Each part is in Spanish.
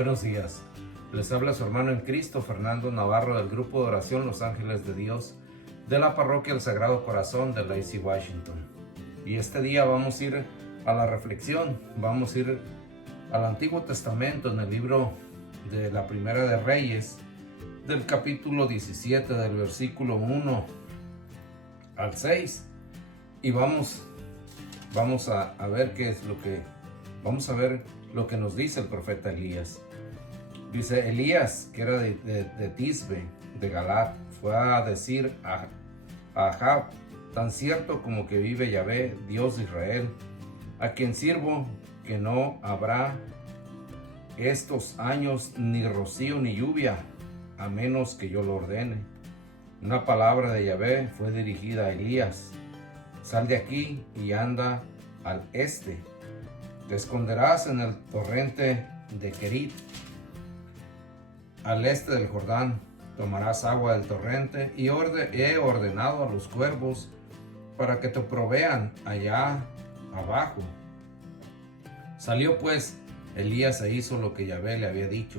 Buenos días, les habla su hermano en Cristo, Fernando Navarro, del grupo de oración Los Ángeles de Dios, de la parroquia El Sagrado Corazón de Lacey, Washington. Y este día vamos a ir a la reflexión, vamos a ir al Antiguo Testamento en el libro de la Primera de Reyes, del capítulo 17, del versículo 1 al 6, y vamos a ver qué es lo que, vamos a ver lo que nos dice el profeta Elías. Dice: Elías, que era de Tisbe, de Galat, fue a decir a Ahab: tan cierto como que vive Yahvé, Dios de Israel, a quien sirvo, que no habrá estos años ni rocío ni lluvia, a menos que yo lo ordene. Una palabra de Yahvé fue dirigida a Elías: sal de aquí y anda al este. Te esconderás en el torrente de Querit, al este del Jordán. Tomarás agua del torrente, y he ordenado a los cuervos para que te provean allá abajo. Salió pues Elías e hizo lo que Yahvé le había dicho.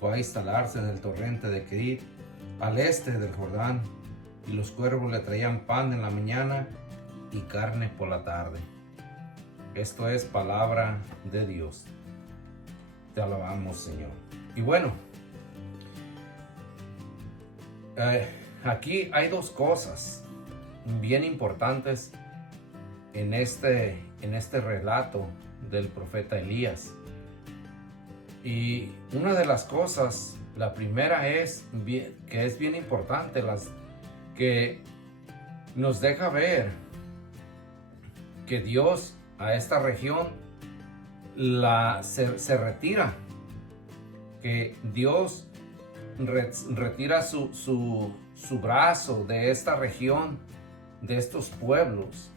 Fue a instalarse en el torrente de Querit, al este del Jordán, y los cuervos le traían pan en la mañana y carne por la tarde. Esto es palabra de Dios. Te alabamos, Señor. Y bueno, aquí hay dos cosas bien importantes en este relato del profeta Elías. Y una de las cosas, la primera es que es bien importante, que nos deja ver que Dios a esta región se retira, que Dios retira su brazo de esta región, de estos pueblos,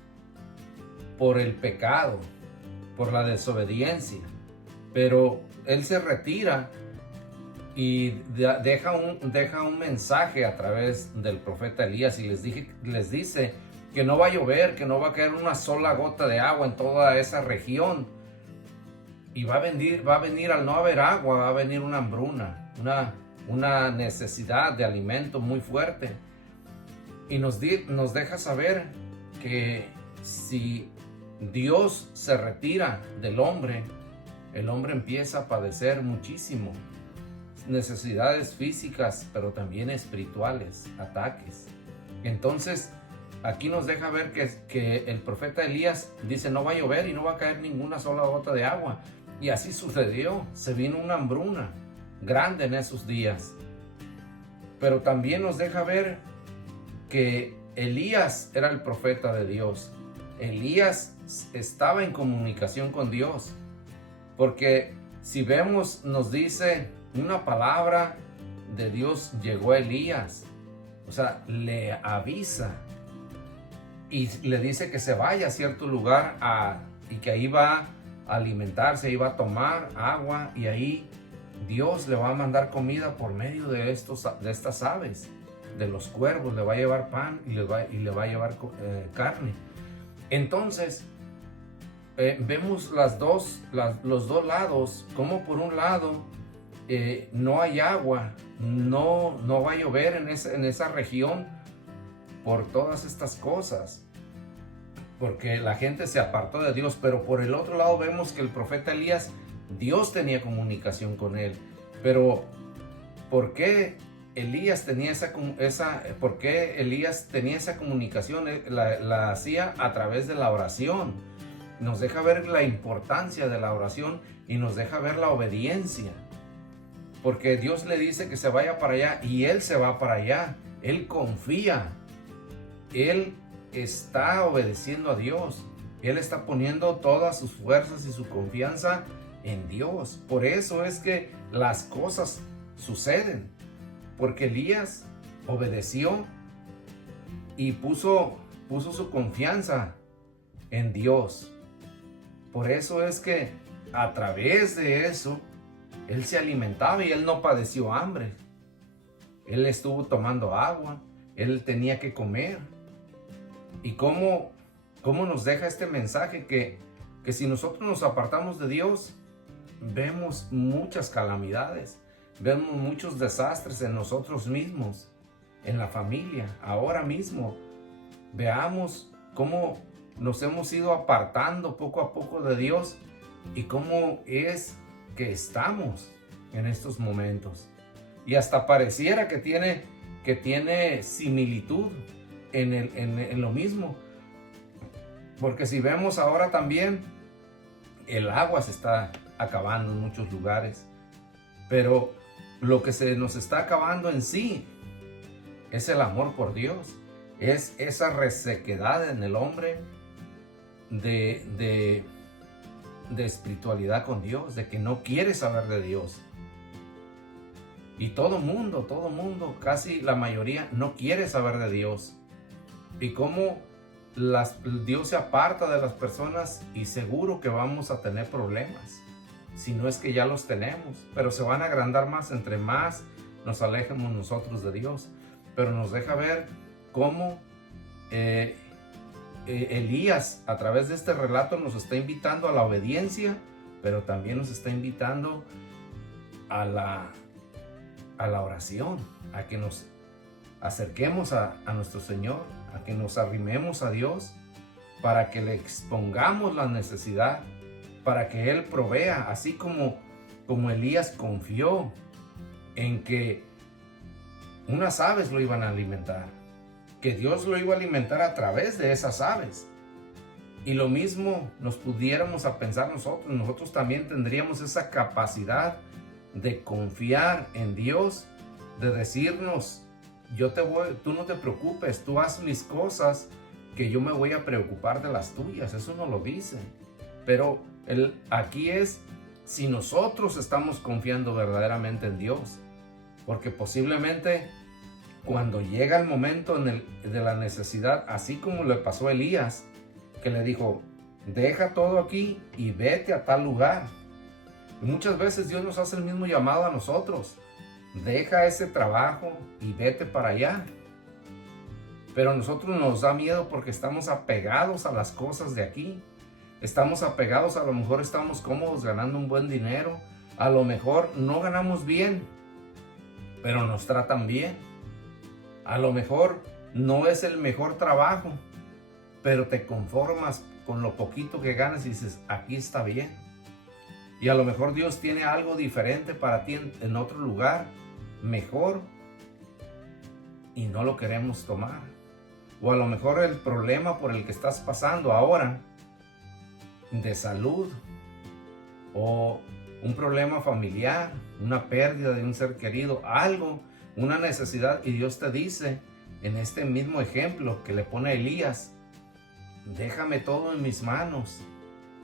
por el pecado, por la desobediencia. Pero Él se retira y deja un mensaje a través del profeta Elías, y les dice que no va a llover, que no va a caer una sola gota de agua en toda esa región. Y va a venir al no haber agua, va a venir una hambruna, una necesidad de alimento muy fuerte. Y nos deja saber que si Dios se retira del hombre, el hombre empieza a padecer muchísimo. Necesidades físicas, pero también espirituales, ataques. Entonces, aquí nos deja ver que el profeta Elías dice: no va a llover y no va a caer ninguna sola gota de agua. Y así sucedió. Se vino una hambruna grande en esos días. Pero también nos deja ver que Elías era el profeta de Dios. Elías estaba en comunicación con Dios. Porque si vemos, nos dice, una palabra de Dios llegó a Elías. O sea, le avisa. Y le dice que se vaya a cierto lugar y que ahí va a alimentarse, ahí va a tomar agua, y ahí Dios le va a mandar comida por medio de estas aves, de los cuervos. Le va a llevar pan y le va a llevar carne. Entonces, vemos los dos lados, como por un lado no hay agua, no va a llover en esa región, por todas estas cosas, porque la gente se apartó de Dios. Pero por el otro lado vemos que el profeta Elías, Dios tenía comunicación con él. Pero ¿por qué Elías tenía esa comunicación? La hacía a través de la oración. Nos deja ver la importancia de la oración y nos deja ver la obediencia, porque Dios le dice que se vaya para allá y él se va para allá. Él confía. Él está obedeciendo a Dios. Él está poniendo todas sus fuerzas y su confianza en Dios. Por eso es que las cosas suceden, porque Elías obedeció y puso su confianza en Dios. Por eso es que a través de eso él se alimentaba y él no padeció hambre. Él estuvo tomando agua, él tenía que comer. ¿Y cómo nos deja este mensaje? Que si nosotros nos apartamos de Dios, vemos muchas calamidades, vemos muchos desastres en nosotros mismos, en la familia. Ahora mismo, veamos cómo nos hemos ido apartando poco a poco de Dios y cómo es que estamos en estos momentos. Y hasta pareciera que tiene similitud en lo mismo. Porque si vemos ahora también, el agua se está acabando en muchos lugares. Pero lo que se nos está acabando en sí es el amor por Dios. Es esa resequedad en el hombre de espiritualidad con Dios, de que no quiere saber de Dios. Y todo mundo, casi la mayoría no quiere saber de Dios. Y cómo Dios se aparta de las personas, y seguro que vamos a tener problemas, si no es que ya los tenemos, pero se van a agrandar más entre más nos alejemos nosotros de Dios. Pero nos deja ver cómo Elías, a través de este relato, nos está invitando a la obediencia, pero también nos está invitando a la oración, a que nos acerquemos a nuestro Señor, a que nos arrimemos a Dios, para que le expongamos la necesidad, para que Él provea, así como Elías confió en que unas aves lo iban a alimentar, que Dios lo iba a alimentar a través de esas aves. Y lo mismo nos pudiéramos a pensar nosotros también tendríamos esa capacidad de confiar en Dios, de decirnos: tú no te preocupes, tú haz mis cosas, que yo me voy a preocupar de las tuyas. Eso no lo dice. Pero aquí es si nosotros estamos confiando verdaderamente en Dios. Porque posiblemente cuando llega el momento de la necesidad, así como le pasó a Elías, que le dijo: deja todo aquí y vete a tal lugar. Y muchas veces Dios nos hace el mismo llamado a nosotros: deja ese trabajo y vete para allá. Pero a nosotros nos da miedo porque estamos apegados a las cosas de aquí. Estamos apegados, a lo mejor estamos cómodos ganando un buen dinero. A lo mejor no ganamos bien, pero nos tratan bien. A lo mejor no es el mejor trabajo, pero te conformas con lo poquito que ganas y dices: aquí está bien. Y a lo mejor Dios tiene algo diferente para ti en otro lugar, mejor, y no lo queremos tomar. O a lo mejor el problema por el que estás pasando ahora, de salud, o un problema familiar, una pérdida de un ser querido, algo, una necesidad, y Dios te dice, en este mismo ejemplo que le pone a Elías: déjame todo en mis manos.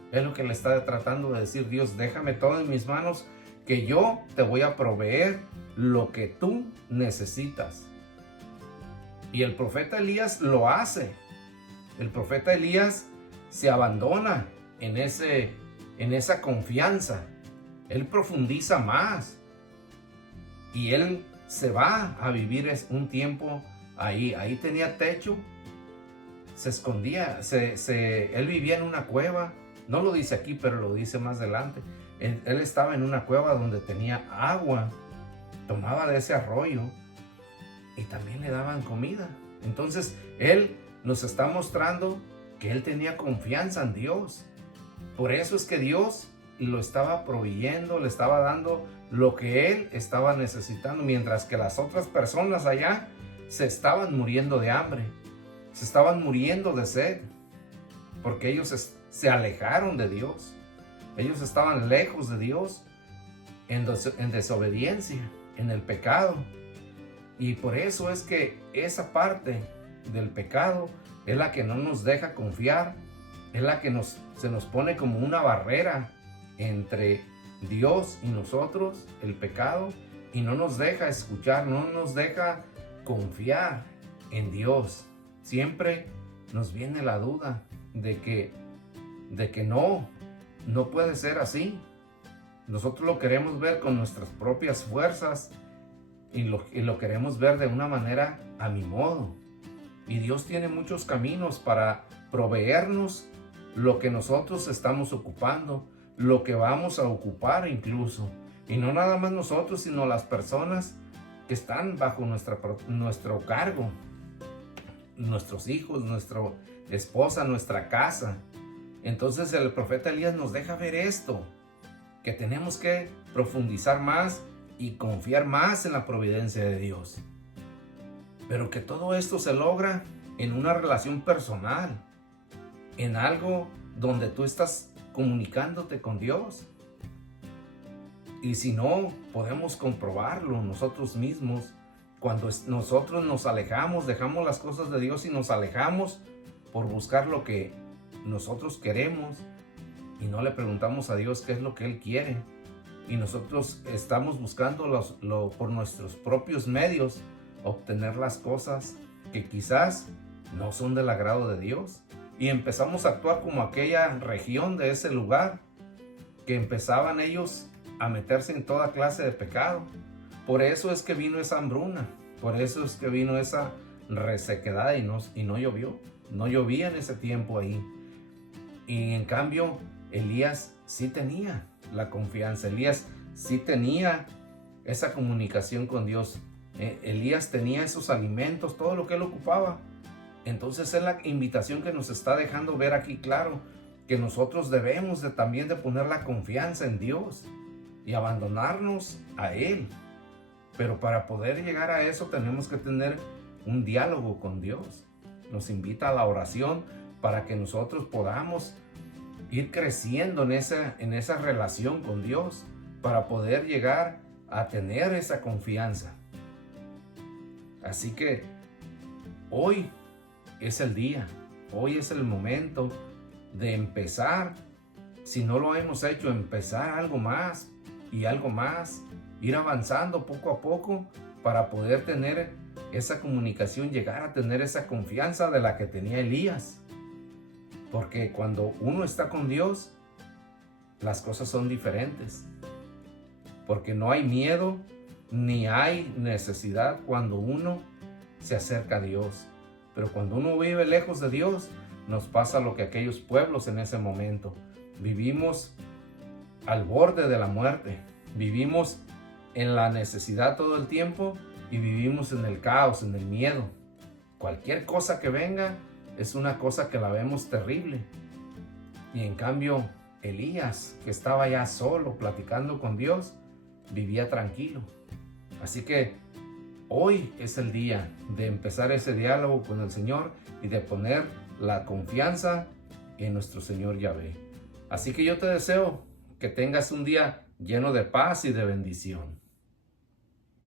Es lo que le está tratando de decir Dios: déjame todo en mis manos, que yo te voy a proveer lo que tú necesitas. Y el profeta Elías lo hace. El profeta Elías se abandona en esa confianza. Él profundiza más. Y él se va a vivir un tiempo ahí. Ahí tenía techo. Se escondía. Él vivía en una cueva. No lo dice aquí, pero lo dice más adelante. Él estaba en una cueva donde tenía agua. Tomaba de ese arroyo. Y también le daban comida. Entonces, Él nos está mostrando que Él tenía confianza en Dios. Por eso es que Dios lo estaba proveyendo, le estaba dando lo que Él estaba necesitando, mientras que las otras personas allá se estaban muriendo de hambre, se estaban muriendo de sed, porque ellos se alejaron de Dios. Ellos estaban lejos de Dios, en desobediencia, en el pecado. Y por eso es que esa parte del pecado es la que no nos deja confiar, es la que se nos pone como una barrera entre Dios y nosotros, el pecado, y no nos deja escuchar, no nos deja confiar en Dios. Siempre nos viene la duda de que no puede ser así. Nosotros lo queremos ver con nuestras propias fuerzas, y lo queremos ver de una manera a mi modo. Y Dios tiene muchos caminos para proveernos lo que nosotros estamos ocupando, lo que vamos a ocupar incluso. Y no nada más nosotros, sino las personas que están bajo nuestro cargo. Nuestros hijos, nuestra esposa, nuestra casa. Entonces el profeta Elías nos deja ver esto, que tenemos que profundizar más y confiar más en la providencia de Dios. Pero que todo esto se logra en una relación personal, en algo donde tú estás comunicándote con Dios. Y si no, podemos comprobarlo nosotros mismos. Cuando nosotros nos alejamos, dejamos las cosas de Dios y nos alejamos por buscar lo que nosotros queremos y no le preguntamos a Dios qué es lo que Él quiere. Y nosotros estamos buscando por nuestros propios medios obtener las cosas que quizás no son del agrado de Dios. Y empezamos a actuar como aquella región de ese lugar, que empezaban ellos a meterse en toda clase de pecado. Por eso es que vino esa hambruna, por eso es que vino esa resequedad y no llovió. No llovía en ese tiempo ahí. Y en cambio, Elías sí tenía la confianza, Elías sí tenía esa comunicación con Dios. Elías tenía esos alimentos, todo lo que él ocupaba. Entonces es la invitación que nos está dejando ver aquí claro, que nosotros debemos también de poner la confianza en Dios y abandonarnos a Él. Pero para poder llegar a eso tenemos que tener un diálogo con Dios. Nos invita a la oración para que nosotros podamos ir creciendo en esa relación con Dios, para poder llegar a tener esa confianza. Así que hoy es el día, hoy es el momento de empezar. Si no lo hemos hecho, empezar algo más y algo más, ir avanzando poco a poco para poder tener esa comunicación, llegar a tener esa confianza de la que tenía Elías. Porque cuando uno está con Dios, las cosas son diferentes. Porque no hay miedo ni hay necesidad cuando uno se acerca a Dios. Pero cuando uno vive lejos de Dios, nos pasa lo que aquellos pueblos en ese momento. Vivimos al borde de la muerte. Vivimos en la necesidad todo el tiempo y vivimos en el caos, en el miedo. Cualquier cosa que venga es una cosa que la vemos terrible. Y en cambio, Elías, que estaba ya solo platicando con Dios, vivía tranquilo. Así que hoy es el día de empezar ese diálogo con el Señor y de poner la confianza en nuestro Señor Yahvé. Así que yo te deseo que tengas un día lleno de paz y de bendición.